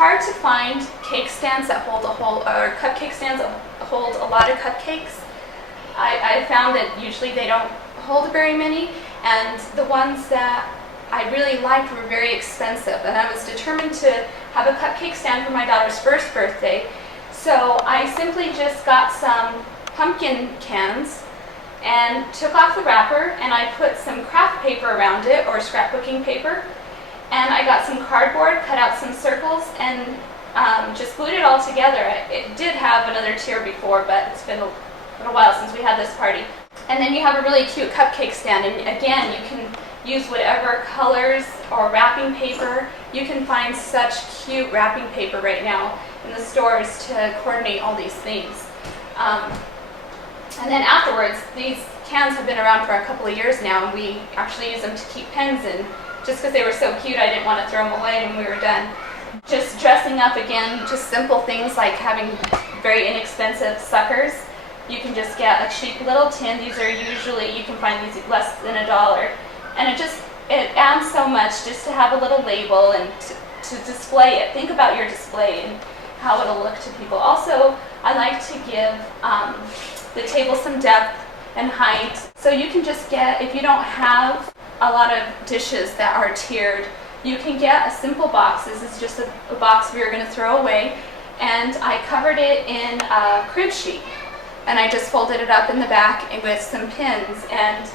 hard to find cake stands that hold or cupcake stands that hold a lot of cupcakes. I found that usually they don't hold very many, and the ones that I really liked were very expensive, and I was determined to have a cupcake stand for my daughter's first birthday. So I simply just got some pumpkin cans and took off the wrapper, and I put some craft paper around it, or scrapbooking paper, and I got some cardboard, cut out some circles, and just glued it all together. It did have another tier before, but it's been a little while since we had this party. And then you have a really cute cupcake stand, and again, you can use whatever colors or wrapping paper. You can find such cute wrapping paper right now in the stores to coordinate all these things. And then afterwards, these cans have been around for a couple of years now, and we actually use them to keep pens in. Just because they were so cute, I didn't want to throw them away when we were done. Just dressing up, again, just simple things like having very inexpensive suckers. You can just get a cheap little tin. These are usually, you can find these less than $1. And it adds so much just to have a little label and to display it. Think about your display and how it'll look to people. Also, I like to give the table some depth and height. So you can just get, if you don't have a lot of dishes that are tiered, you can get a simple box. This is just a box we are going to throw away. And I covered it in a crib sheet. And I just folded it up in the back with some pins. And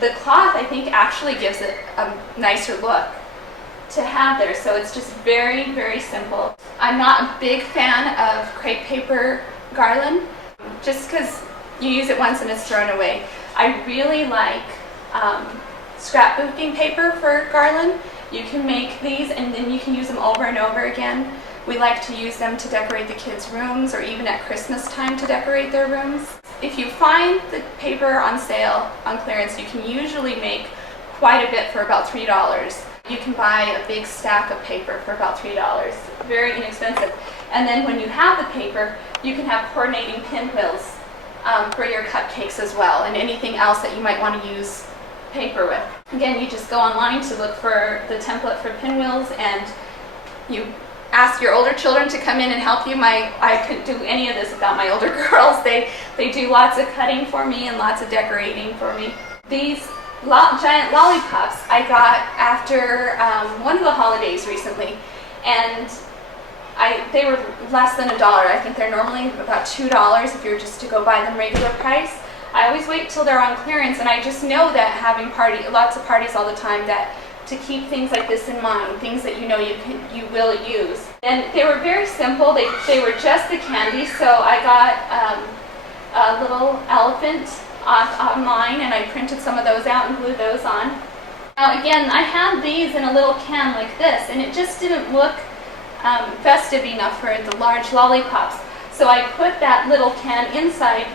the cloth, I think, actually gives it a nicer look to have there. So it's just very, very simple. I'm not a big fan of crepe paper garland, just because you use it once and it's thrown away. I really like scrapbooking paper for garland. You can make these and then you can use them over and over again. We like to use them to decorate the kids' rooms, or even at Christmas time to decorate their rooms. If you find the paper on sale, on clearance, you can usually make quite a bit for about $3. You can buy a big stack of paper for about $3. Very inexpensive. And then when you have the paper, you can have coordinating pinwheels for your cupcakes as well, and anything else that you might want to use paper with. Again, you just go online to look for the template for pinwheels, and you ask your older children to come in and help you. I couldn't do any of this without my older girls. They do lots of cutting for me and lots of decorating for me. These giant lollipops I got after one of the holidays recently, and they were less than $1. I think they're normally about $2 if you're just to go buy them regular price. I always wait till they're on clearance, and I just know that having lots of parties all the time, that to keep things like this in mind, things that you know you will use. And they were very simple. They were just the candy, so I got a little elephant online, and I printed some of those out and glued those on. Now again, I had these in a little can like this, and it just didn't look festive enough for the large lollipops. So I put that little can inside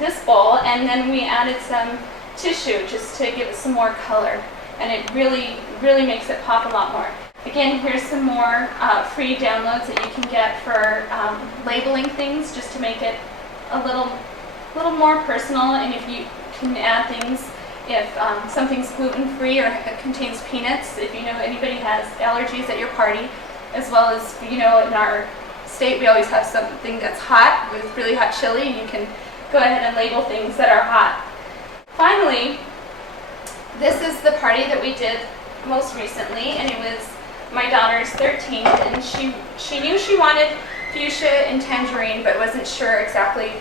this bowl, and then we added some tissue just to give it some more color, and it really, really makes it pop a lot more. Again, here's some more free downloads that you can get for labeling things, just to make it a little more personal. And if you can add things, if something's gluten-free or contains peanuts, if you know anybody has allergies at your party, as well as, you know, in our state we always have something that's hot with really hot chili, and you can go ahead and label things that are hot. Finally, this is the party that we did most recently, and it was my daughter's 13th, and she knew she wanted fuchsia and tangerine, but wasn't sure exactly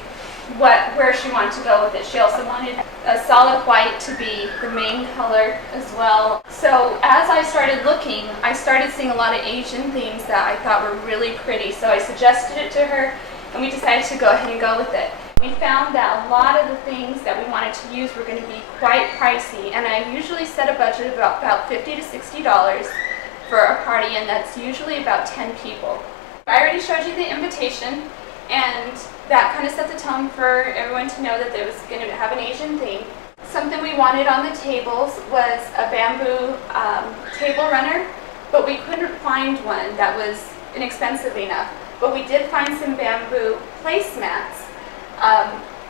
where she wanted to go with it. She also wanted a solid white to be the main color as well. So as I started looking, I started seeing a lot of Asian themes that I thought were really pretty. So I suggested it to her, and we decided to go ahead and go with it. We found that a lot of the things that we wanted to use were going to be quite pricey, and I usually set a budget of about $50 to $60 for a party, and that's usually about 10 people. I already showed you the invitation, and that kind of set the tone for everyone to know that it was going to have an Asian theme. Something we wanted on the tables was a bamboo table runner, but we couldn't find one that was inexpensive enough. But we did find some bamboo placemats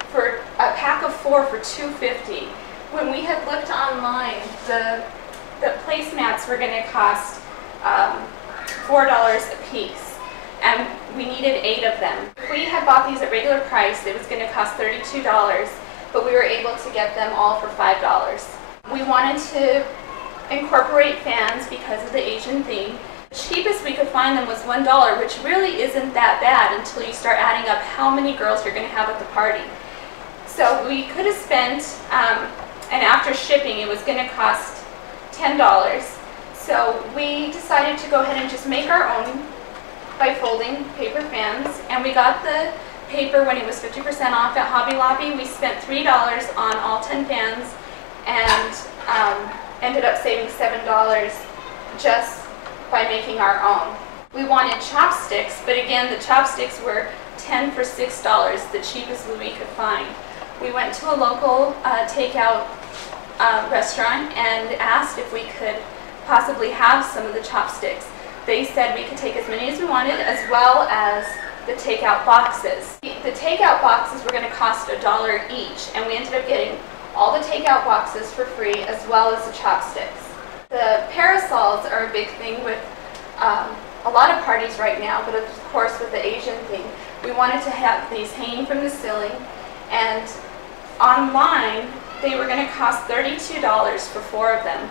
for a pack of 4 for $2.50. When we had looked online, the placemats were going to cost $4 a piece, and we needed 8 of them. If we had bought these at regular price, it was going to cost $32, but we were able to get them all for $5. We wanted to incorporate fans because of the Asian theme. The cheapest we could find them was $1, which really isn't that bad until you start adding up how many girls you're going to have at the party. So we could have spent, and after shipping it was going to cost $10. So we decided to go ahead and just make our own by folding paper fans, and we got the paper when it was 50% off at Hobby Lobby. We spent $3 on all 10 fans and ended up saving $7 just by making our own. We wanted chopsticks, but again, the chopsticks were 10 for $6, the cheapest we could find. We went to a local takeout restaurant and asked if we could possibly have some of the chopsticks. They said we could take as many as we wanted, as well as the takeout boxes. The takeout boxes were going to cost $1 each, and we ended up getting all the takeout boxes for free, as well as the chopsticks. The parasols are a big thing with a lot of parties right now, but of course with the Asian thing. We wanted to have these hanging from the ceiling, and online they were going to cost $32 for 4 of them.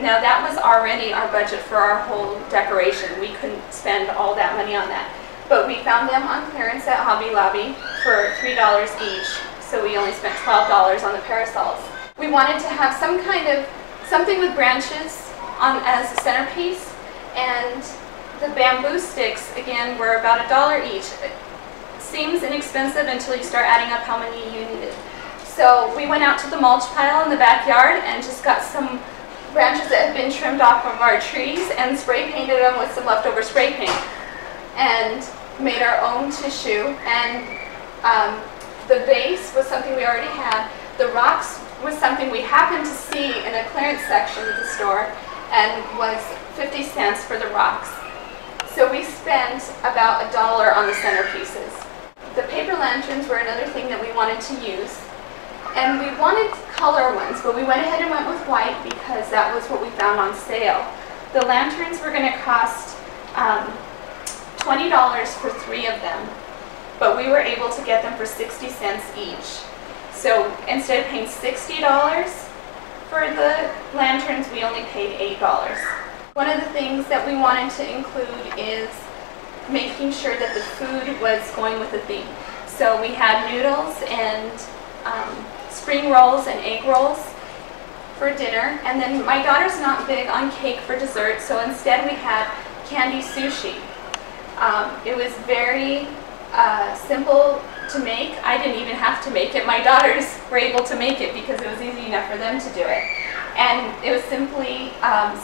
Now that was already our budget for our whole decoration. We couldn't spend all that money on that. But we found them on clearance at Hobby Lobby for $3 each, so we only spent $12 on the parasols. We wanted to have something with branches as a centerpiece, and the bamboo sticks, again, were about $1 each. It seems inexpensive until you start adding up how many you needed. So we went out to the mulch pile in the backyard and just got some branches that had been trimmed off of our trees and spray painted them with some leftover spray paint, and made our own tissue. And the vase was something we already had. The rocks was something we happened to see in a clearance section of the store, and was 50 cents for the rocks. So we spent about $1 on the centerpieces. The paper lanterns were another thing that we wanted to use. And we wanted color ones, but we went ahead and went with white because that was what we found on sale. The lanterns were going to cost $20 for 3 of them, but we were able to get them for 60 cents each. So instead of paying $60 for the lanterns, we only paid $8. One of the things that we wanted to include is making sure that the food was going with the theme. So we had noodles and spring rolls and egg rolls for dinner, and then my daughter's not big on cake for dessert, so instead we had candy sushi. It was very simple to make. I didn't even have to make it. My daughters were able to make it because it was easy enough for them to do it. And it was simply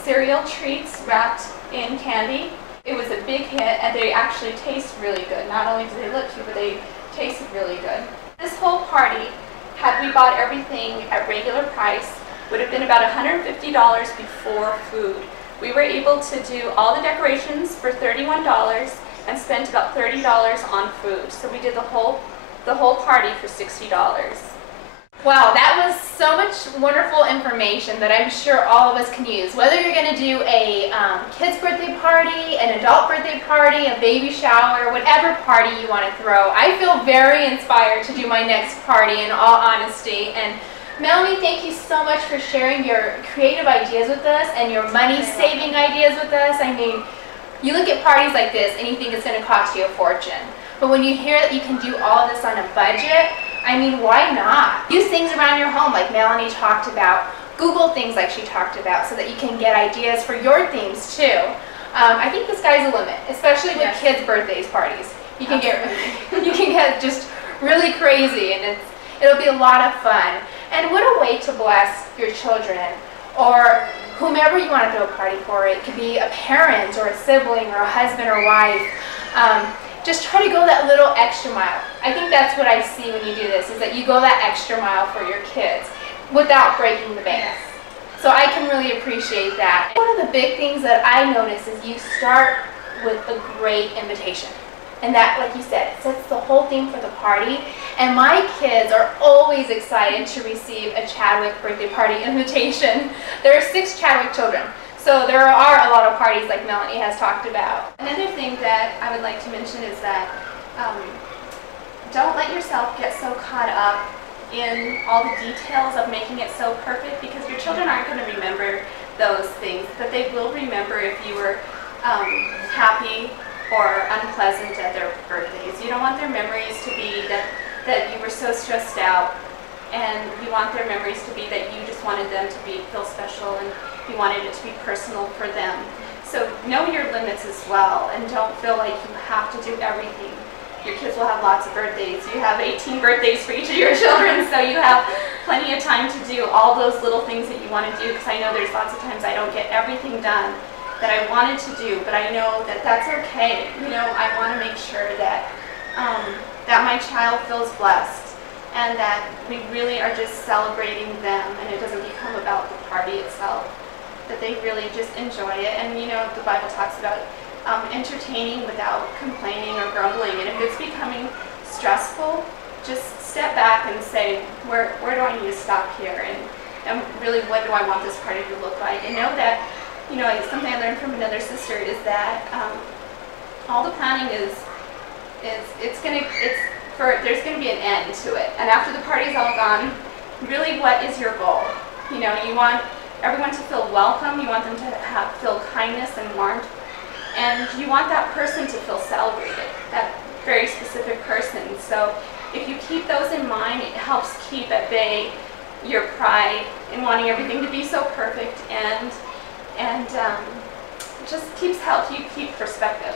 cereal treats wrapped in candy. It was a big hit, and they actually taste really good. Not only do they look cute, but they tasted really good. This whole party, had we bought everything at regular price, would have been about $150 before food. We were able to do all the decorations for $31 and spent about $30 on food. So we did the whole party for $60. Wow, that was so much wonderful information that I'm sure all of us can use. Whether you're going to do a kid's birthday party, an adult birthday party, a baby shower, whatever party you want to throw, I feel very inspired to do my next party, in all honesty. And Melanie, thank you so much for sharing your creative ideas with us and your money-saving ideas with us. I mean, you look at parties like this and you think it's going to cost you a fortune. But when you hear that you can do all of this on a budget, I mean, why not? Use things around your home like Melanie talked about. Google things like she talked about so that you can get ideas for your themes too. I think the sky's the limit, especially with kids' birthdays parties. You can get just really crazy, and it'll be a lot of fun. And what a way to bless your children or whomever you want to throw a party for. It could be a parent or a sibling or a husband or wife. Just try to go that little extra mile. I think that's what I see when you do this, is that you go that extra mile for your kids without breaking the bank. So I can really appreciate that. One of the big things that I notice is you start with a great invitation. And that, like you said, sets the whole theme for the party. And my kids are always excited to receive a Chadwick birthday party invitation. There are 6 Chadwick children. So there are a lot of parties like Melanie has talked about. Another thing that I would like to mention is that don't let yourself get so caught up in all the details of making it so perfect, because your children aren't going to remember those things, but they will remember if you were happy or unpleasant at their birthdays. You don't want their memories to be that you were so stressed out, and you want their memories to be that you just wanted them to feel special, and you wanted it to be personal for them. So know your limits as well, and don't feel like you have to do everything. Your kids will have lots of birthdays. You have 18 birthdays for each of your children, so you have plenty of time to do all those little things that you want to do, because I know there's lots of times I don't get everything done that I wanted to do, but I know that that's okay. You know, I want to make sure that that my child feels blessed, and that we really are just celebrating them, and it doesn't become about the party itself, that they really just enjoy it. And you know, the Bible talks about entertaining without complaining or grumbling, and if it's becoming stressful, just step back and say, where do I need to stop here, and really what do I want this party to look like. And know that, you know, something I learned from another sister is that all the planning there's going to be an end to it, and after the party's all gone, really, what is your goal? You know, you want everyone to feel welcome, you want them to feel kindness and warmth, and you want that person to feel celebrated, that very specific person. So if you keep those in mind, it helps keep at bay your pride in wanting everything to be so perfect, and just helps you keep perspective.